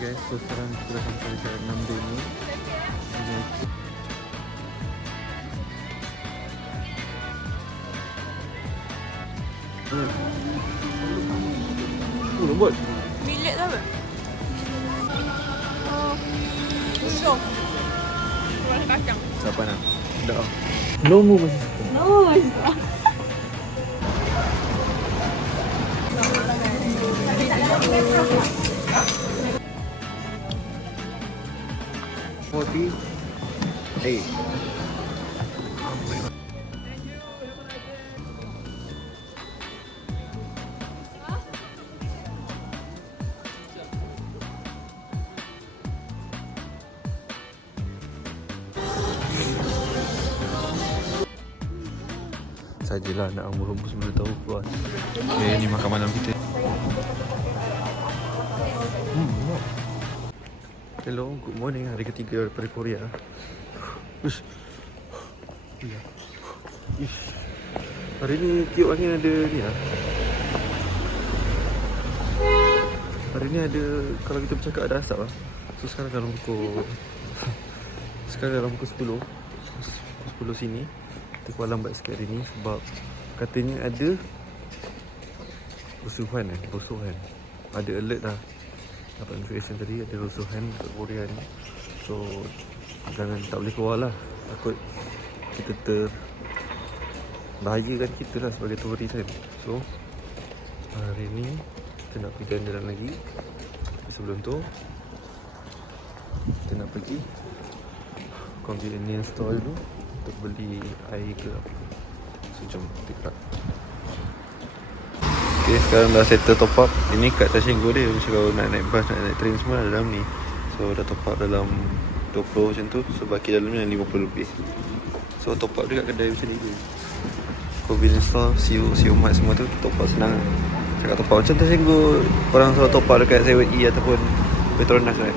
guys, so sekarang kita dah sampai dekat 6D ni. Lembut. Milet tu apa? Usuh. Kuah kacang. Siapa nak? Dah. Lomu masih suka. No, masih 48. Sajalah nak umur 10 tahun keluar. Okay, ni makan malam kita. Hello, good morning. Hari ketiga daripada Korea. Ush. Ish. Hari ni tiup angin ada ni lah. Hari ni ada, kalau kita bercakap ada asap lah. So sekarang dalam pukul sekarang dalam pukul 10 sini. Kita keluar lambat sikit hari ni sebab katanya ada rusuhan. Ada alert lah. Dapat information tadi ada rusuhan kat Korea ni. So jangan, tak boleh keluar lah. Takut kita bahayakan kita lah sebagai turis kan. So hari ni kita nak pergi jalan lagi. Tapi sebelum tu kita nak pergi convenience store dulu untuk beli air ke apa. So jom kita gerak. Okay, sekarang dah settle top up. Ini kat stesen Go dia. Macam kalau nak naik bas, nak naik train semua dalam ni. So dah top up dalam 20 macam tu. So baki dalamnya 50 lebih. So top up dekat kedai macam ni tu. Convenience store, siu mat semua tu top up senang lah. Cakap top up macam stesen Go, orang selalu top up dekat 7E ataupun Petronas kan.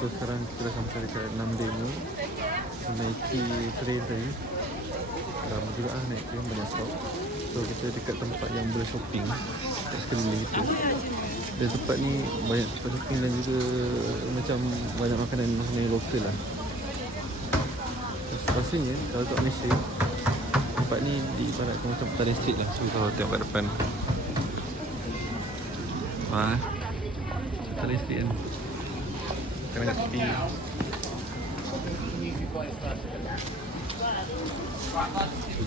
So sekarang kita dah sampai dekat 6D ni. Menaiki train tadi. Lama juga lah naik train, banyak stop. So kita dekat tempat yang boleh shopping kat sekeliling itu. Dan tempat ni banyak tempat shopping dan juga macam banyak makanan lokal lah. Rasanya kalau kat Malaysia, tempat ni diibaratkan macam Petaling Street lah. So kalau tengok kat depan, Petaling Street kan, kena kat tepi.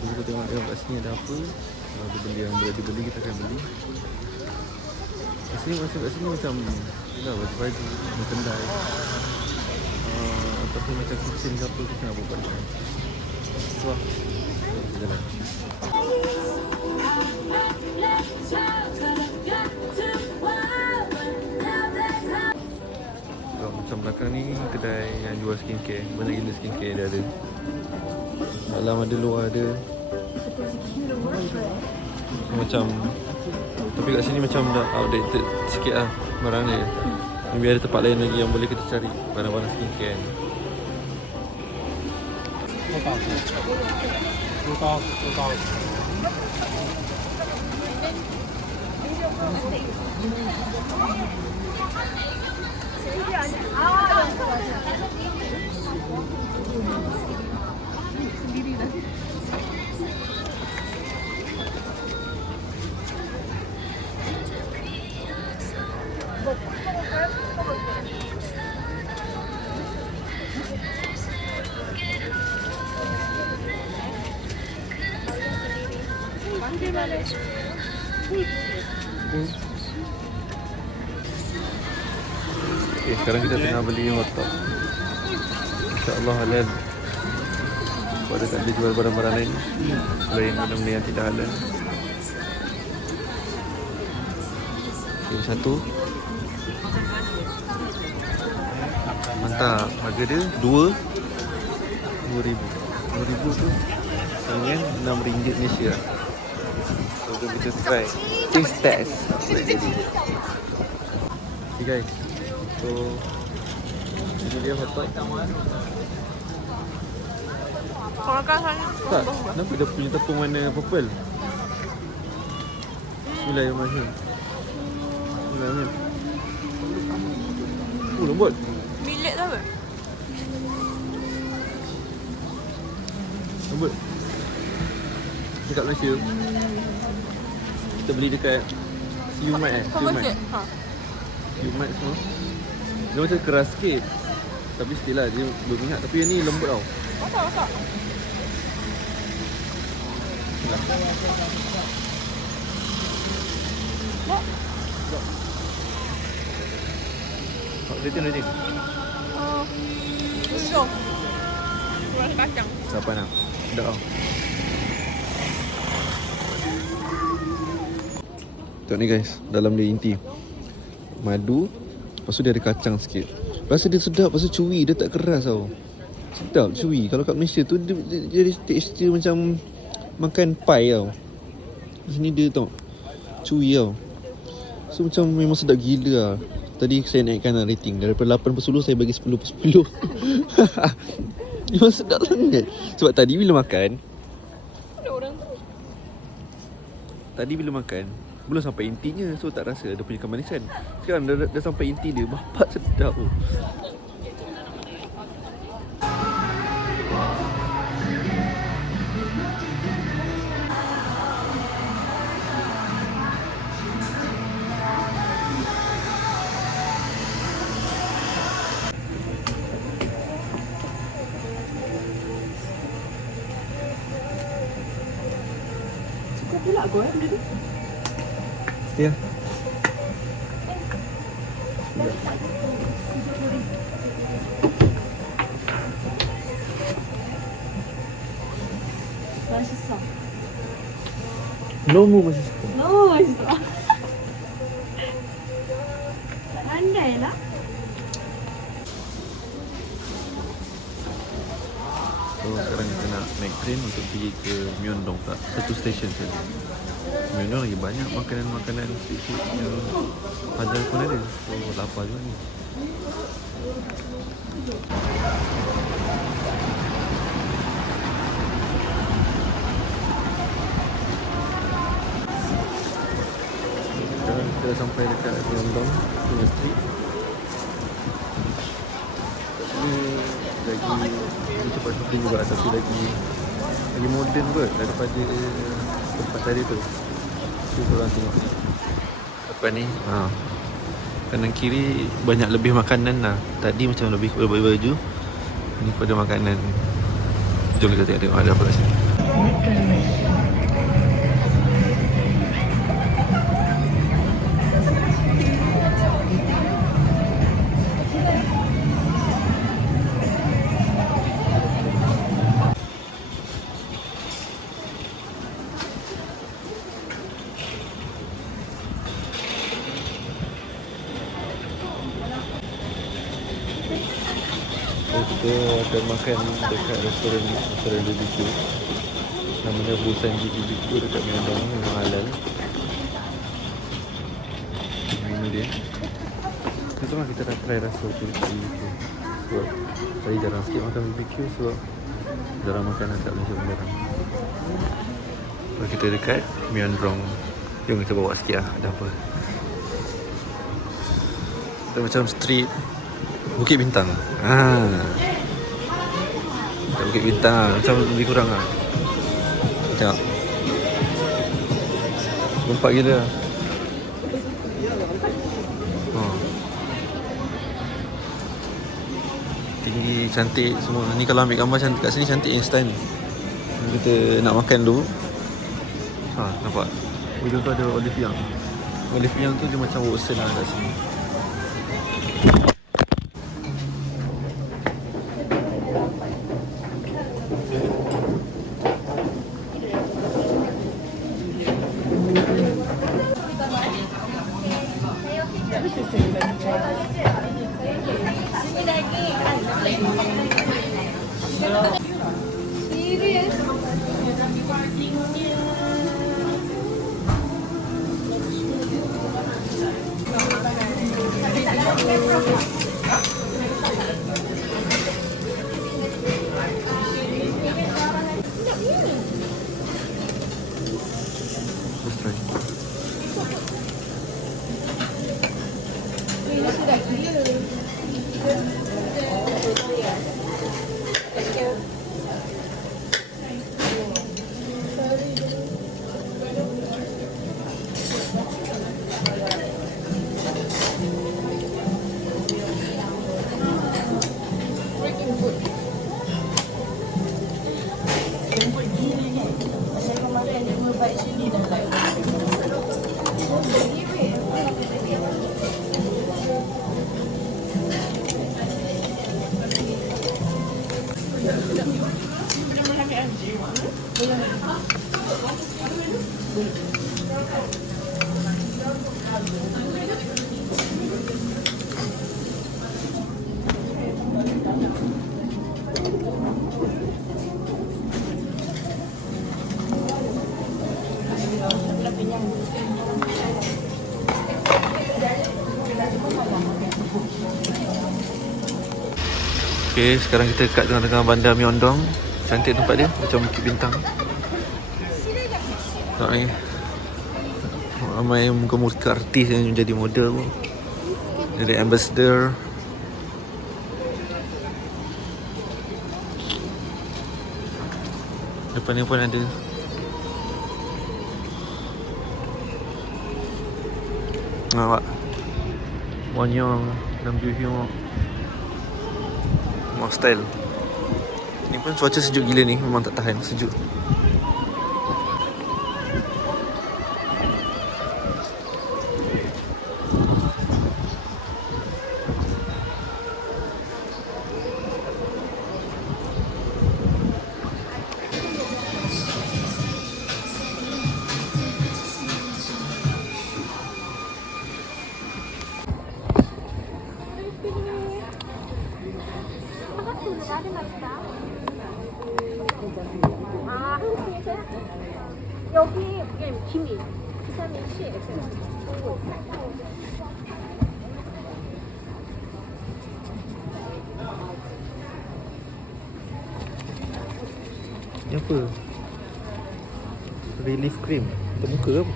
Kita tengok kat sini ada apa. Kalau ada beli yang boleh dibeli, kita akan beli. Kat sini, masuk kat sini macam baju, merchandise, ataupun macam kitchen ke apa, kita nak buat. So lah, kita jalan. Macam belakang ni kedai yang jual skincare. Banyak gila skincare dia ada. Dalam ada, luar ada. Macam, tapi kat sini macam dah outdated sikit lah barang dia. Maybe ada tempat lain lagi yang boleh kita cari barang-barang skincare ni. Okay, sekarang kita tengah beli hotdog. InsyaAllah halal. Sebab dia tak boleh jual barang-barang lain selain benda-benda yang tidak halal. Okay, satu. Mantap. Harga dia 2 RM2,000. RM2,000 tu dengan RM6 Malaysia. So jom kita try taste test. Okay guys, so ini dia hotdog. Kalau kan sana Tak, nampak dia punya tepung warna purple. Bismillahirrahmanirrahim. Bismillahirrahmanirrahim. Lembut. milik tu apa? Lembut. Dekat Malaysia kita beli dekat Siumat Siumat. Ha. Siumat semua. Dia macam keras sikit. Tapi still lah dia berminyak. Tapi yang ni lembut tau. Masak. Rating. Syok. Rasa kacang. Siapa nak? Sedap tau. Tengok ni guys, dalam dia inti madu, lepas tu dia ada kacang sikit. Rasa dia sedap, rasa chewy, dia tak keras tau. Sedap, chewy. Kalau kat Malaysia tu dia ada texture macam makan pie tau. Di sini dia tau chewy tau. So macam memang sedap gila lah. Tadi saya naikkan lah rating. Daripada 8 per 10 saya bagi 10 per 10. Memang sedap sangat. Sebab tadi bila makan, Ada orang tu. tadi bila makan belum sampai intinya, so tak rasa dia punya kemanisan. Sekarang dah sampai inti dia, bapak sedap tu. Suka pula aku benda tu. Ya. Masih sah. Lomo masih suka. No, masih sah. Tak pandai lah. So sekarang kita nak naik train untuk pergi ke Myeongdong tak? Satu stesen saja. Myeongdong lagi banyak makanan-makanan street-food yang halal pun ada. So lapar juga ni. Sekarang kita dah sampai dekat Myeongdong punya street. Ni lagi tempat shopping juga, tapi lagi moden kot daripada tempat tadi tu. Tu korang tengok apa ni, kanan kiri banyak lebih makanan lah. Tadi macam lebih baju, ni pada makanan. Jom kita tengok ada apa kat sini. Kita akan makan dekat restoran BBQ. Namanya Busanji BBQ dekat Myeongdong, memang halal. Menu dia. Kebetulan kita dah try rasa tu dekat BBQ. Sebab saya jarang sikit makan BBQ, sebab jarang makan dekat Malaysia pun jarang. So kita dekat Myeongdong. Jom kita bawa sikit lah, ada apa. Kita macam street Bukit Bintang. Bukit Bintang macam lebih kurang lah. Tengok. Nampak gila. Tinggi, cantik semua. Ni kalau ambil gambar cantik kat sini, cantik instant. Kita nak makan dulu. Nampak. Ujung tu ada olive young. Olive young tu dia macam Watson lah kat sini. Okay, sekarang kita dekat tengah-tengah bandar Myeongdong. Cantik tempat dia, macam Bukit Bintang. Tengok ni, ramai muka-muka artis yang jadi model pun. Jadi ambassador. Depan ni pun ada. Nampak Wanyong dan Byuhyung Mau style. Ni pun cuaca sejuk gila ni. Memang tak tahan sejuk. 여기 비밀. 비타민 C. Ni apa? Relief cream untuk muka ke apa?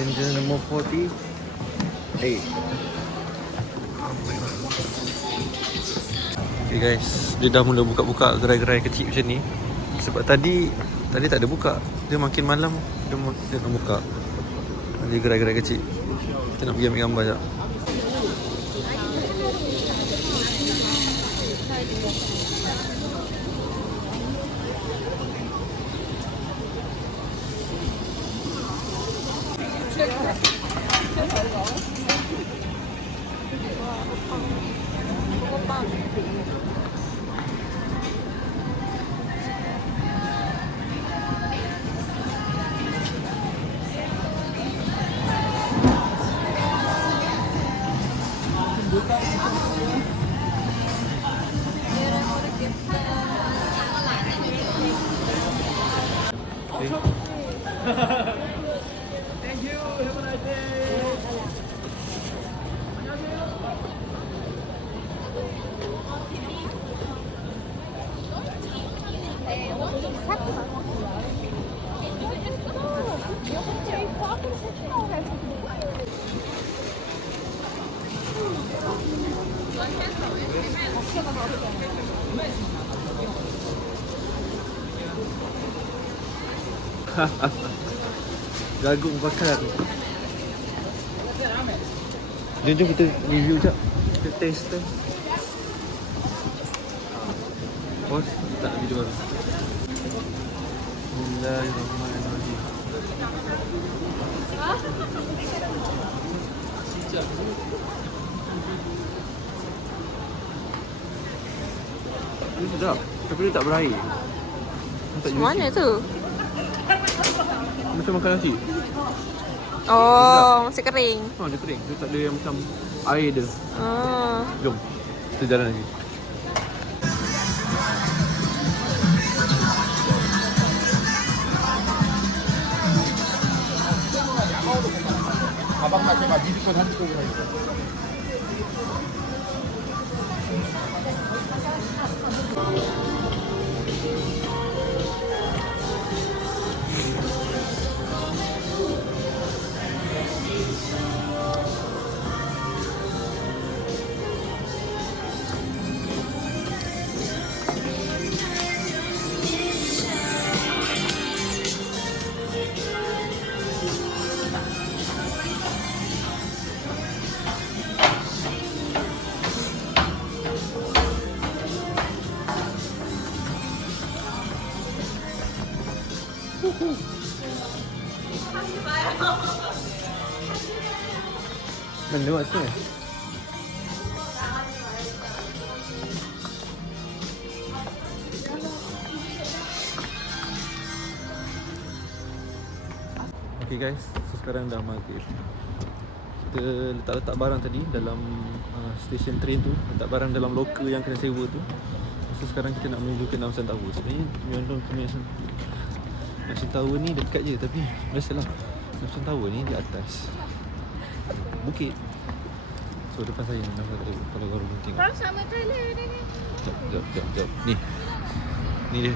Engine nombor 40. Okay guys, dia dah mula buka-buka gerai-gerai kecil macam ni. Sebab tadi tak ada buka. Dia makin malam dia nak buka. Ada gerai-gerai kecil. Kita nak pergi ambil gambar sekejap. Jagung bakar. Jom kita review sekejap. Kita taste. Bos, tak video baru. Bismillahirrahmanirrahim. Ini sedap, tapi dia tak berair. Mana tu? Macam makan nasi. Oh, masih kering. Dia kering. Dia tak ada yang macam air dia. Oh. Jom, kita jalan lagi. Abang nak cakap diri kau nanti kau berani. Mana maksudnya? Okay guys, so sekarang dah maghrib. Kita letak-letak barang tadi dalam stesen train tu. Letak barang dalam locker yang kena sewa tu. So sekarang kita nak menuju ke Namsan Tower. Sebenarnya Myeongdong ke Namsan Tower ni dekat je, tapi biasalah Namsan Tower ni di atas bukit. So depan saya Namsan Tower. Kalau korang boleh tengok. Kalau sama trailer ni. Jap. Ni dia.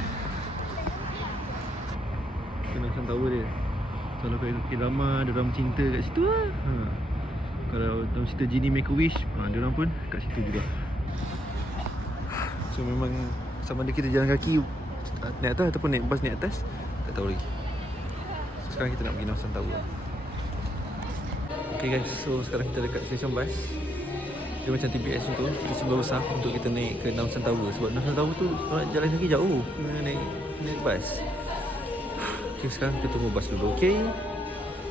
Itu Namsan Tower dia. Kalau kau ikut drama, drama cinta kat situ lah. Kalau dalam cerita Genie Make a Wish, diorang pun kat situ juga. So memang sama ada kita jalan kaki naik atas ataupun naik bas naik atas, tak tahu lagi. So, sekarang kita nak pergi Namsan Tower. Okay guys, so sekarang kita dekat stesen bas. Dia macam TBS tu, kita sebelah besar untuk kita naik ke Namsan Tower. Sebab Namsan Tower tu jalan kaki jauh, kena naik bas. Okay, sekarang kita tunggu bas dulu, okay?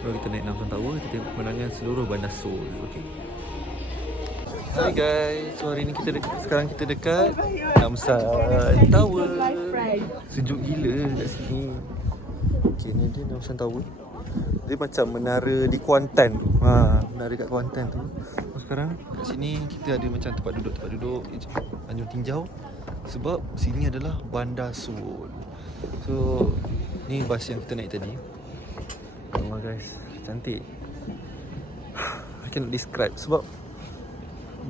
Baru kita naik Namsan Tower, kita tengok pemandangan seluruh bandar Seoul, okay? Hai guys, so hari ni sekarang kita dekat Namsan Tower. Sejuk gila kat sini. Okay, ni dia Namsan Tower. Dia macam menara di Kuantan tu. Menara kat Kuantan tu. So, sekarang kat sini kita ada macam tempat duduk Tanjung Tinjau. Sebab sini adalah bandar Seoul. So ni bas yang kita naik tadi. Oh guys, cantik. I cannot describe sebab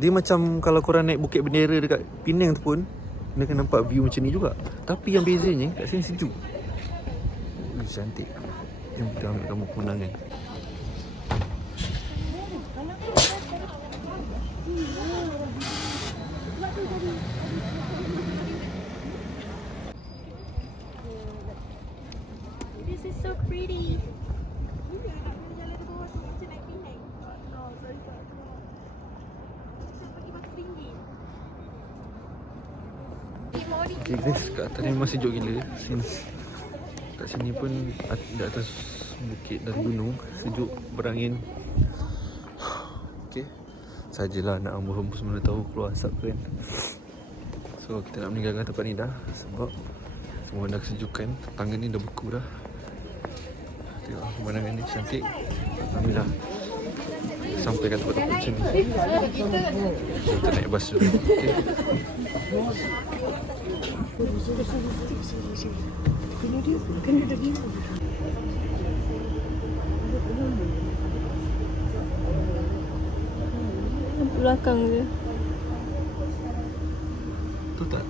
dia macam kalau korang naik Bukit Bendera dekat Penang tu pun dia akan nampak view macam ni juga. Tapi yang bezanya kat sini sejuk. Cantik. Jom kita ambil kamu pemandangan. This is so pretty. Okay guys, kat atas ni memang sejuk gila. Since kat sini pun di atas bukit dan gunung, sejuk, berangin. Okay, sajalah nak hembus-hembus mana tahu keluar asap kan. So kita nak meninggalkan tempat ni dah sebab semua dah kesejukan. Tangan ni dah beku dah. Tengok pemandangan ni cantik. Alhamdulillah sampai kat tempat-tempat macam ni. So kita naik bas dulu, okay? Belakang je. Tu tak?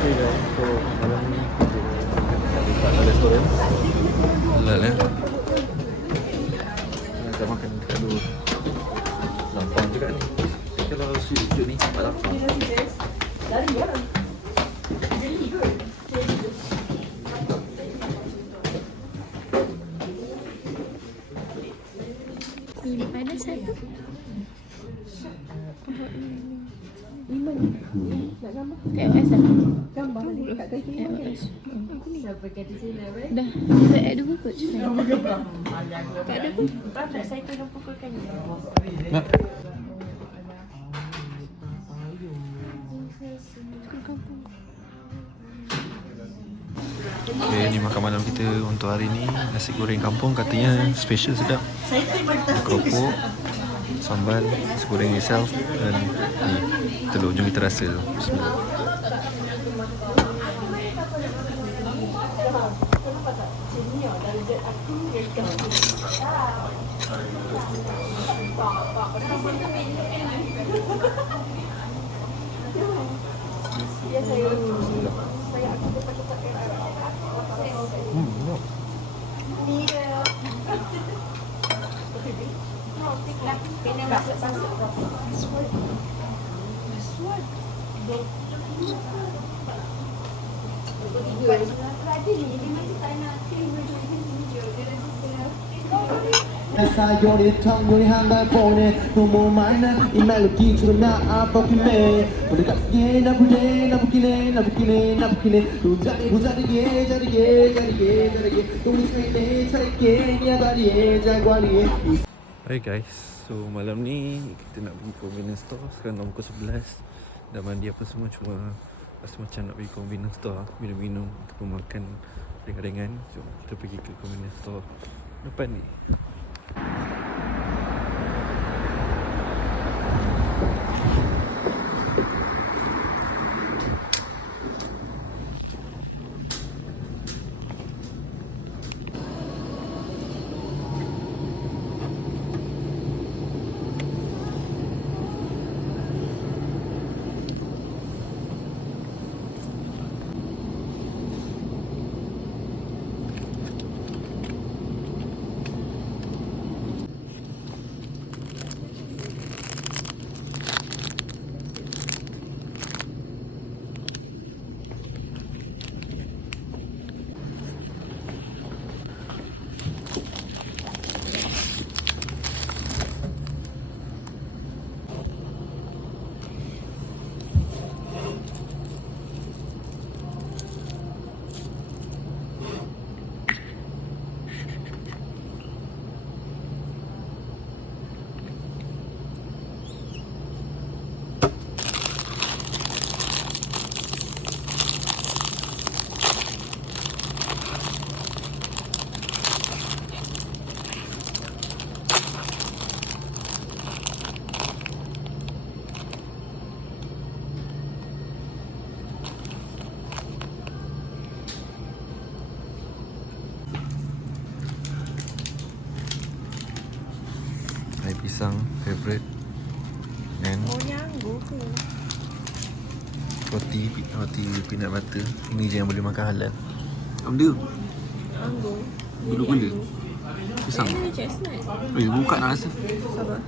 Okay guys, so malam ni kita ada restoran halal kita makan dekat dulu. Lapang juga ni. Kalau sejuk ni tak lapang. Ini pada satu. LS dah. Gambar kat kaki LS. Siapa kata sini apa? Dah. Kita add dulu kot. Tak ada pun. Tak ada, saya kena pukulkan. Nak? Okay, ni makan malam kita untuk hari ni. Nasi goreng kampung katanya special sedap. Keropok, sambal, nasi goreng itself dan ni telur. Jom kita rasa tu. Bismillah. Sedap. Kena masuk-masuk. 사연이 텅빈 한날 보내 너무 많아 이 멜로디처럼 나아버리네 오늘 같기에 나쁘기네 자리게 우리 사이에 차리게 야 다리에 자관리에 Hai guys, so malam ni kita nak pergi convenience store. Sekarang dah pukul 11. Dah mandi apa semua, cuma rasa macam nak pergi convenience store, minum-minum ataupun makan ringan-ringan. So kita pergi ke convenience store depan ni. Air pisang favourite. Dan roti peanut butter. Ini je yang boleh makan halal. Apa dia? Anggur. Bulu gula. Pisang. Ini chestnut. Buka nak rasa. Sabar.